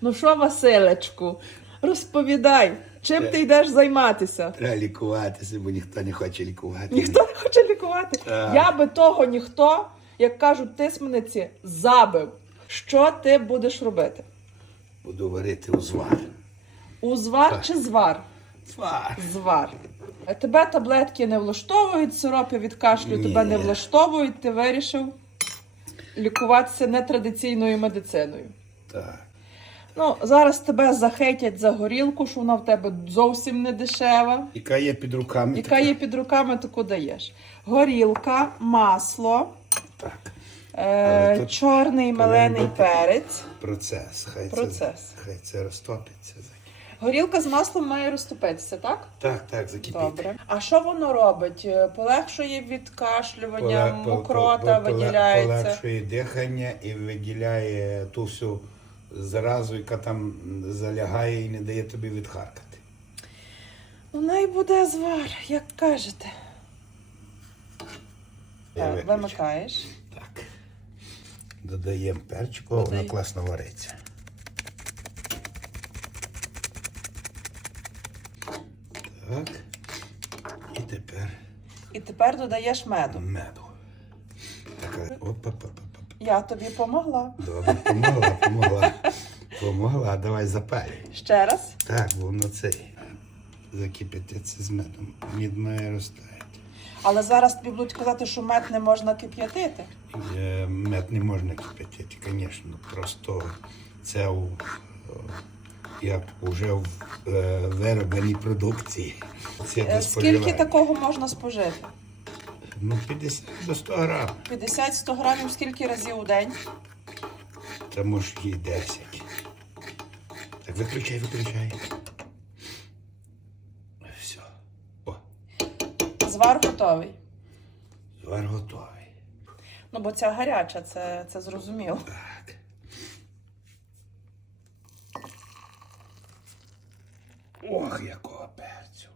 Ну що, Василечку, розповідай, чим ти йдеш займатися? Треба лікуватися, бо ніхто не хоче лікувати. Ніхто не хоче лікувати. Так. Я би того ніхто, як кажуть тисмениці, забив. Що ти будеш робити? Буду варити узвар. Узвар Так. чи звар? Звар. Звар. Тебе таблетки не влаштовують, сиропи від кашлю Ні. тебе не влаштовують, ти вирішив лікуватися нетрадиційною медициною. Так. Ну, зараз тебе захейтять за горілку, що вона в тебе зовсім не дешева. Яка є під руками? Яка є під руками, таку даєш. Горілка, масло, Так. Але тут чорний повинен мелений бути перець. Процес. Процес. Хай це розтопиться. Горілка з маслом має розтопитися, так? Так, закипіти. Добре. А що воно робить? Полегшує відкашлювання, мокрота виділяється. Полегшує дихання і виділяє ту всю заразу, яка там залягає і не дає тобі відхаркати. Ну, най буде звар, як кажете. Я Так, виключу. вимикаєш. Так. Додаємо перчику, воно Додай. класно вариться. Так. І тепер І тепер додаєш меду. меду. Так, опа. Я тобі помогла. Добре, помогла. Давай запалюй. Ще раз. Так, воно цей закипятиться з медом. Мід має розтаяти. Але зараз тобі будуть казати, що мед не можна кип'ятити. Мед не можна кипятити, звісно. Просто це як вже в виробленій продукції. Це для Скільки споживання. такого можна спожити? Ну, 50 до 100 грам. 50-100 грамів скільки разів у день? Та може і 10. Так, виключай. Все. О, Звар готовий. звар готовий. Ну, бо ця гаряча, це зрозуміло. Так. Ох, якого перцю.